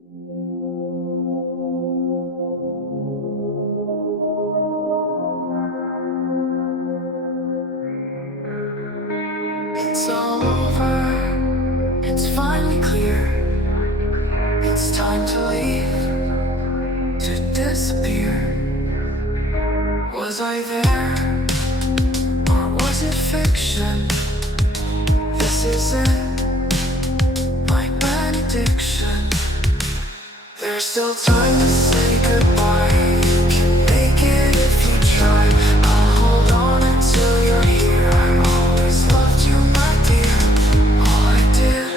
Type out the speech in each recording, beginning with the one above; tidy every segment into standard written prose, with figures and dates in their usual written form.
It's all over, it's finally clear. It's time to leave, to disappear. Was I there, or was it fiction? This is it, my benediction. There's still time to say goodbye. You can make it if you try. I'll hold on until you're here. I always loved you, my dear. All I did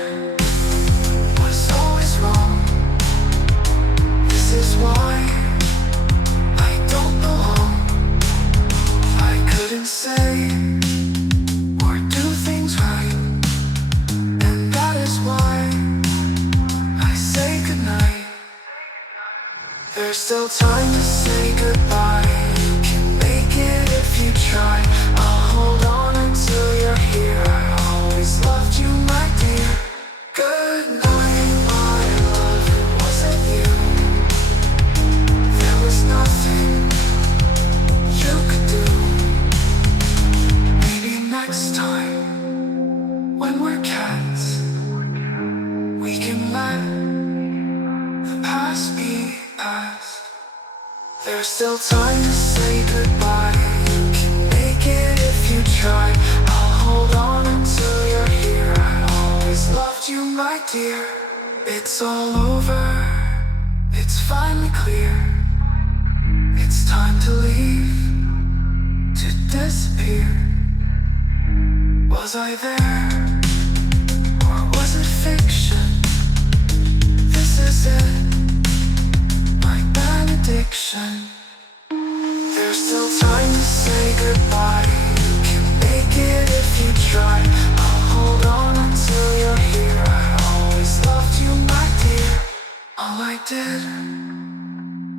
was always wrong. This is why I don't belong. I couldn't say or do things right, and that is why I say goodnight. There's still time to say goodbye. You can make it if you try. I'll hold on until you're here. I always loved you, my dear. Good night, my love. It wasn't you. There was nothing you could do. Maybe next time, when we're cats, we can let the past be past. There's still time to say goodbye. You can make it if you try. I'll hold on until you're here. I always loved you, my dear. It's all over, it's finally clear. It's time to leave, to disappear. Was I there, or was it fiction? This is it, my benediction. There's still time to say goodbye. You can make it if you try. I'll hold on until you're here. I always loved you, my dear. All I did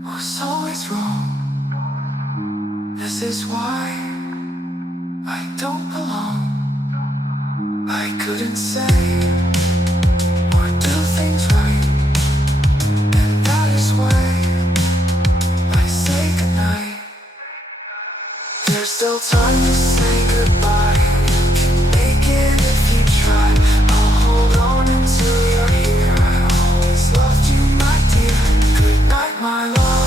was always wrong. This is why I don't belong. I couldn't say or do things right, and that is why I say goodnight. There's still time to say goodbye. You can make it if you try. I'll hold on until you're here. I always loved you, my dear. Good night, my love.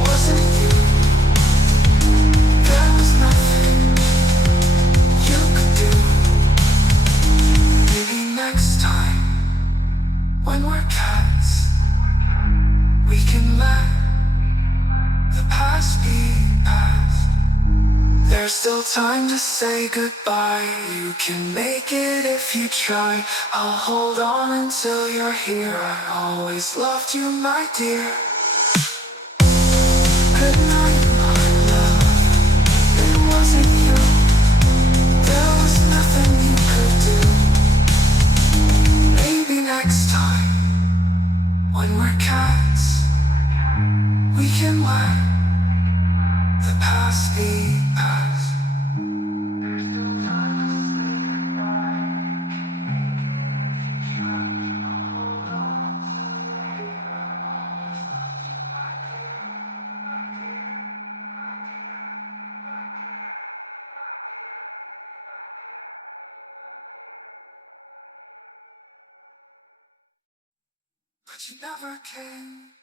Wasn't you? There was nothing you could do. Maybe next time, when we're cats, we can let the past be past. There's still time to say goodbye. You can make it if you try. I'll hold on until you're here. I always loved you, my dear. Good night, my love. It wasn't you. There was nothing you could do. Maybe next time, when we're cats, we can let the past be past. But you never came.